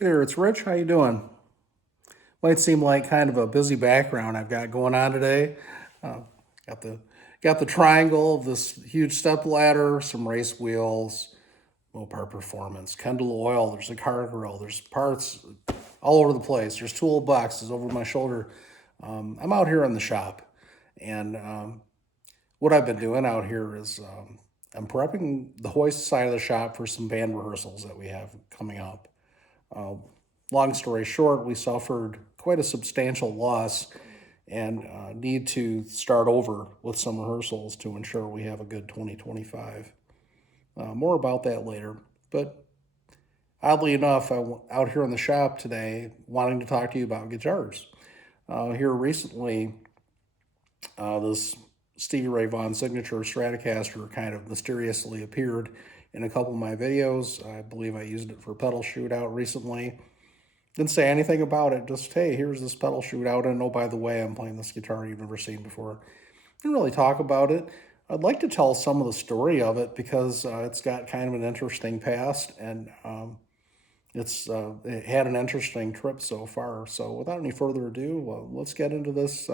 Hey there, it's Rich. How you doing? Might seem like kind of a busy background I've got going on today. Uh, got the got the triangle of this huge step ladder, some race wheels, Mopar Performance, Kendall Oil. There's a car grill. There's parts all over the place. There's toolboxes over my shoulder. I'm out here in the shop, and what I've been doing out here is I'm prepping the hoist side of the shop for some band rehearsals that we have coming up. Uh, Long story short, we suffered quite a substantial loss and need to start over with some rehearsals to ensure we have a good 2025. More about that later. But oddly enough, out here in the shop today wanting to talk to you about guitars. Here recently, this Stevie Ray Vaughan signature Stratocaster kind of mysteriously appeared in a couple of my videos. I believe I used it for pedal shootout recently. Didn't say anything about it, just, hey, here's this pedal shootout, and oh, by the way, I'm playing this guitar you've never seen before. Didn't really talk about it. I'd like to tell some of the story of it because it's got kind of an interesting past, and it had an interesting trip so far. So without any further ado, let's get into this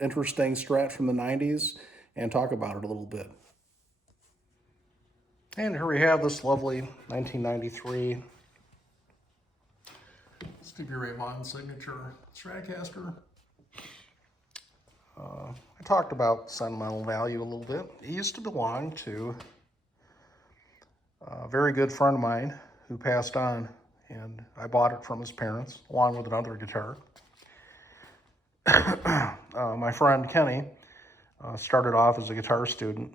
interesting Strat from the 90s and talk about it a little bit. And here we have this lovely 1993 Stevie Ray Vaughan signature Stratocaster. I talked about sentimental value a little bit. It used to belong to a very good friend of mine who passed on, and I bought it from his parents along with another guitar. My friend Kenny started off as a guitar student,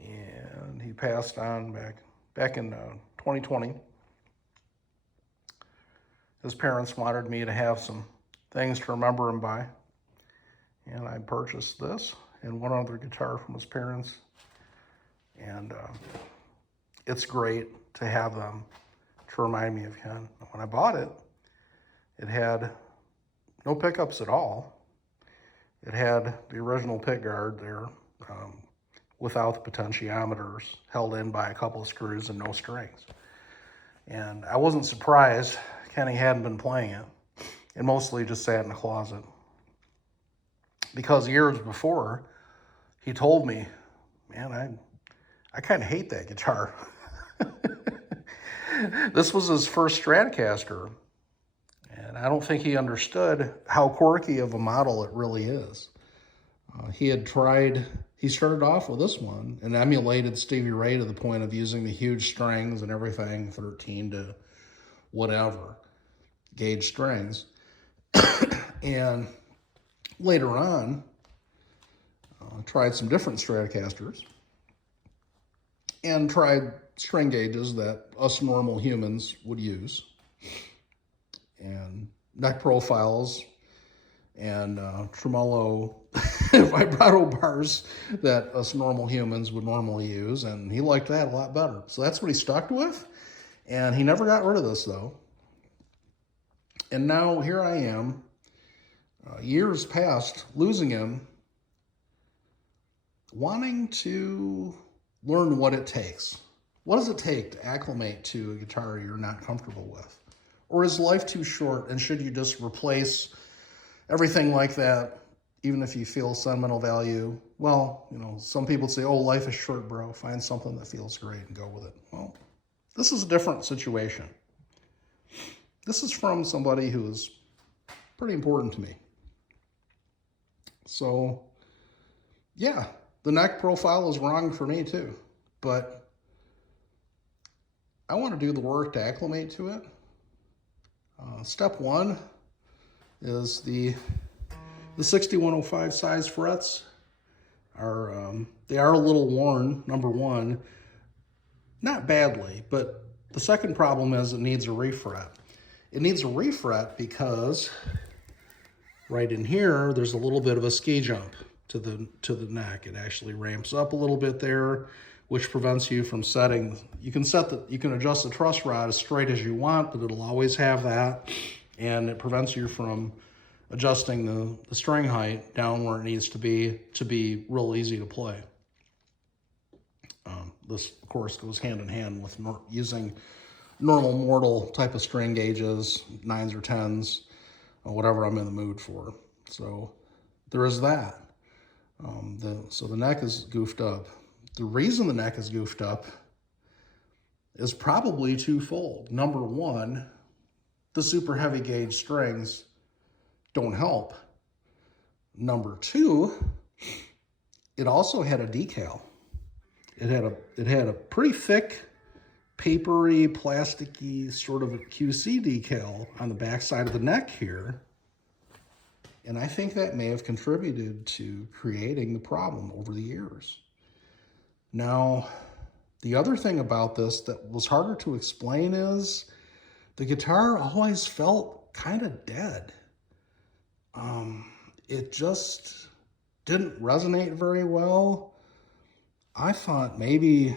and he passed on back in 2020. His parents wanted me to have some things to remember him by, and I purchased this and one other guitar from his parents, and it's great to have them to remind me of Ken. When I bought it, it had no pickups at all. It had the original pick guard there without the potentiometers, held in by a couple of screws and no strings. And I wasn't surprised Kenny hadn't been playing it. It mostly just sat in the closet. Because years before, he told me, man, I kind of hate that guitar. This was his first Stratocaster, and I don't think he understood how quirky of a model it really is. He started off with this one and emulated Stevie Ray to the point of using the huge strings and everything, 13 to whatever gauge strings. And later on, tried some different Stratocasters and tried string gauges that us normal humans would use, and neck profiles and tremolo vibrato bars that us normal humans would normally use, and he liked that a lot better. So that's what he stuck with, and he never got rid of this, though. And now here I am, years past losing him, wanting to learn what it takes. What does it take to acclimate to a guitar you're not comfortable with? Or is life too short, and should you just replace everything like that, even if you feel sentimental value? Well, some people say, oh, life is short, bro. Find something that feels great and go with it. Well, this is a different situation. This is from somebody who is pretty important to me. So, yeah, the neck profile is wrong for me too, but I want to do the work to acclimate to it. Step one is the 6105 size frets they are a little worn, number one. Not badly, but the second problem is it needs a refret. It needs a refret because right in here, there's a little bit of a ski jump to the neck. It actually ramps up a little bit there, which prevents you from setting. You can adjust the truss rod as straight as you want, but it'll always have that, and it prevents you from adjusting the string height down where it needs to be real easy to play. This, of course, goes hand in hand with using normal mortal type of string gauges, 9s or 10s, or whatever I'm in the mood for. So there is that. So the neck is goofed up. The reason the neck is goofed up is probably twofold. Number one, the super heavy gauge strings don't help. Number two, it also had a decal. It had a pretty thick, papery, plasticky sort of a QC decal on the back side of the neck here. And I think that may have contributed to creating the problem over the years. Now, the other thing about this that was harder to explain is the guitar always felt kind of dead. It just didn't resonate very well. I thought maybe,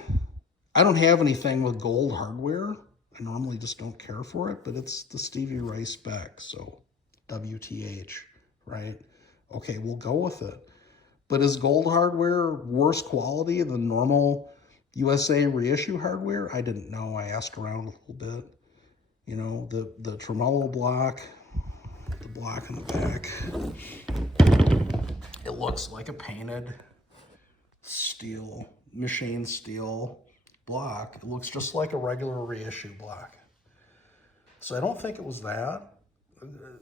I don't have anything with gold hardware. I normally just don't care for it, but it's the Stevie Ray spec, so WTH, right? Okay, we'll go with it. But is gold hardware worse quality than normal USA reissue hardware? I didn't know. I asked around a little bit. You know, the tremolo block, the block in the back, it looks like a painted steel, machined steel block. It looks just like a regular reissue block. So I don't think it was that.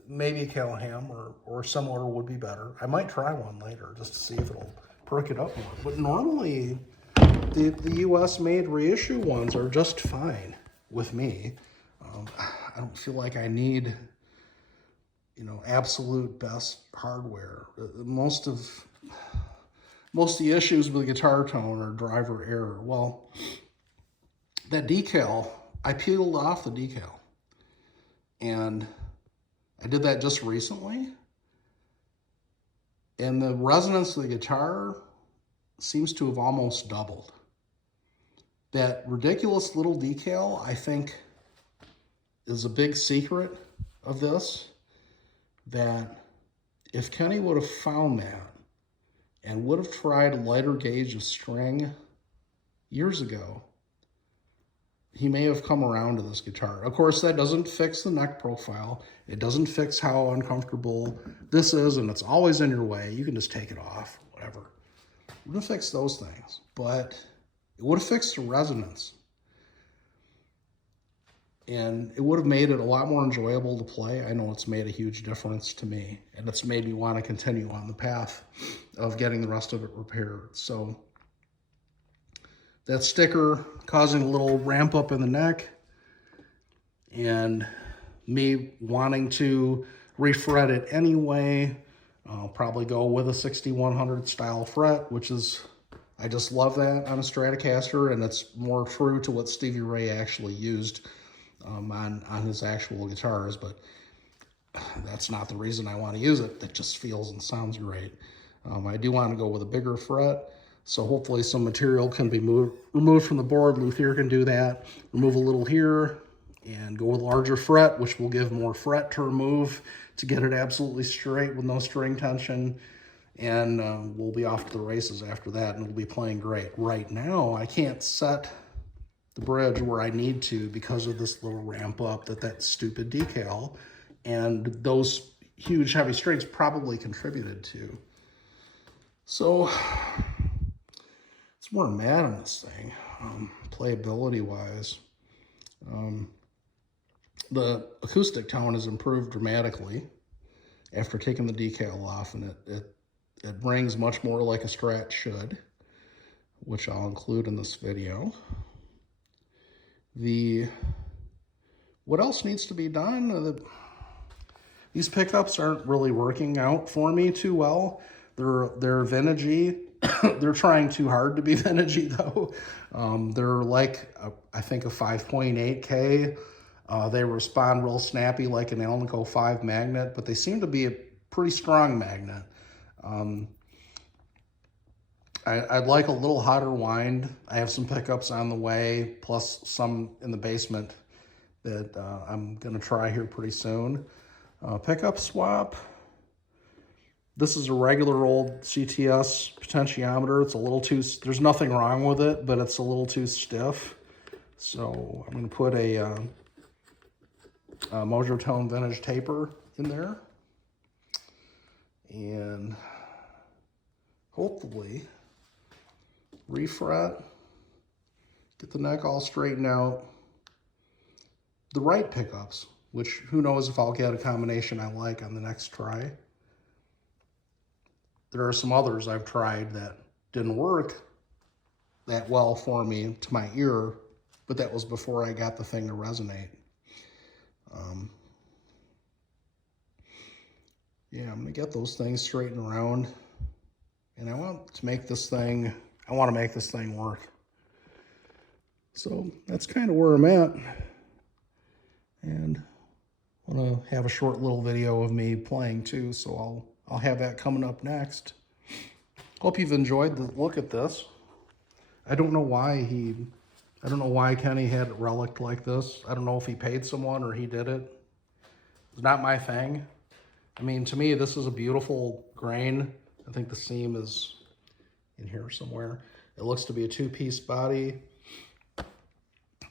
Maybe a Callahan or similar would be better. I might try one later just to see if it'll perk it up more. But normally, the US made reissue ones are just fine with me. I don't feel like I need, you know, absolute best hardware. Most of the issues with the guitar tone are driver error. Well, that decal, I peeled off the decal. And I did that just recently. And the resonance of the guitar seems to have almost doubled. That ridiculous little decal, I think, is a big secret of this. That if Kenny would have found that and would have tried a lighter gauge of string years ago, he may have come around to this guitar. Of course, that doesn't fix the neck profile. It doesn't fix how uncomfortable this is, and it's always in your way. You can just take it off, whatever. It wouldn't fix those things, but it would have fixed the resonance. And it would have made it a lot more enjoyable to play. I know it's made a huge difference to me, and it's made me want to continue on the path of getting the rest of it repaired. So that sticker causing a little ramp up in the neck, and me wanting to refret it anyway. I'll probably go with a 6100 style fret, which is, I just love that on a Stratocaster, and it's more true to what Stevie Ray actually used on his actual guitars, but that's not the reason I want to use it. It just feels and sounds great. I do want to go with a bigger fret, so hopefully some material can be removed from the board. Luthier can do that. Remove a little here and go with a larger fret, which will give more fret to remove to get it absolutely straight with no string tension. And we'll be off to the races after that, and we'll be playing great. Right now, I can't set the bridge where I need to because of this little ramp up that stupid decal and those huge heavy strings probably contributed to. So it's more mad on this thing, playability wise. The acoustic tone has improved dramatically after taking the decal off, and it rings much more like a Strat should, which I'll include in this video. What else needs to be done? These pickups aren't really working out for me too well. They're vintagey. They're trying too hard to be vintagey though. They're like, I think a 5.8K. They respond real snappy like an Alnico 5 magnet, but they seem to be a pretty strong magnet. I'd like a little hotter wind. I have some pickups on the way, plus some in the basement that I'm gonna try here pretty soon. Pickup swap. This is a regular old CTS potentiometer. It's a little too, there's nothing wrong with it, but it's a little too stiff. So I'm gonna put a Mojo Tone vintage taper in there. And hopefully refret, get the neck all straightened out. The right pickups, which who knows if I'll get a combination I like on the next try. There are some others I've tried that didn't work that well for me to my ear, but that was before I got the thing to resonate. Yeah, I'm gonna get those things straightened around, and I want to make this thing work. So that's kind of where I'm at, and I want to have a short little video of me playing too, so I'll have that coming up next. Hope you've enjoyed the look at this. I don't know why Kenny had it relic like this. I don't know if he paid someone or he did it. It's not my thing. I mean, to me, this is a beautiful grain. I think the seam is in here somewhere. It looks to be a two-piece body.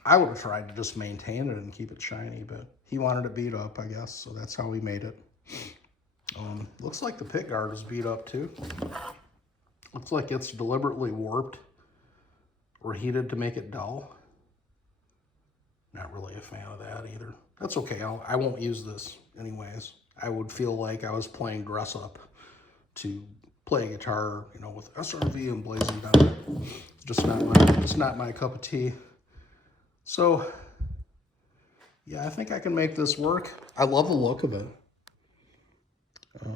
I would have tried to just maintain it and keep it shiny, but he wanted it beat up, I guess, so that's how we made it. Looks like the pick guard is beat up too. Looks like it's deliberately warped or heated to make it dull. Not really a fan of that either. That's okay, I won't use this anyways. I would feel like I was playing dress up to play guitar, you know, with SRV and blazing down it. It's not my cup of tea. So, yeah, I think I can make this work. I love the look of it.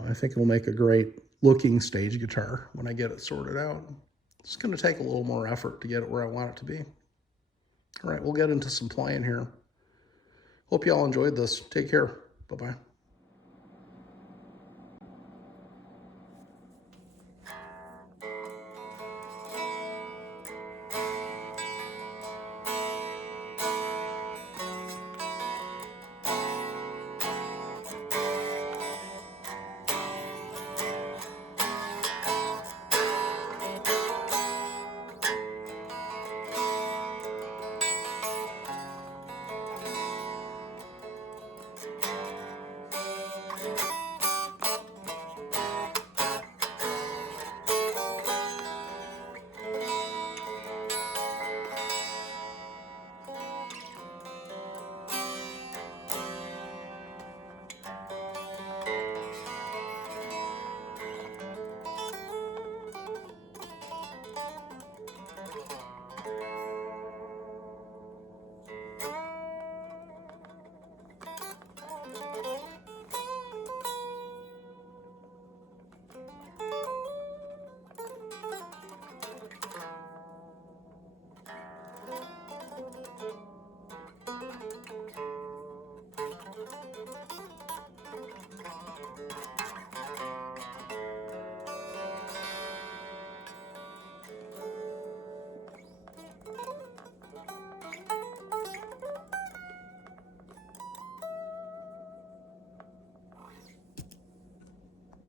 I think it'll make a great looking stage guitar when I get it sorted out. It's going to take a little more effort to get it where I want it to be. All right, we'll get into some playing here. Hope you all enjoyed this. Take care. Bye-bye.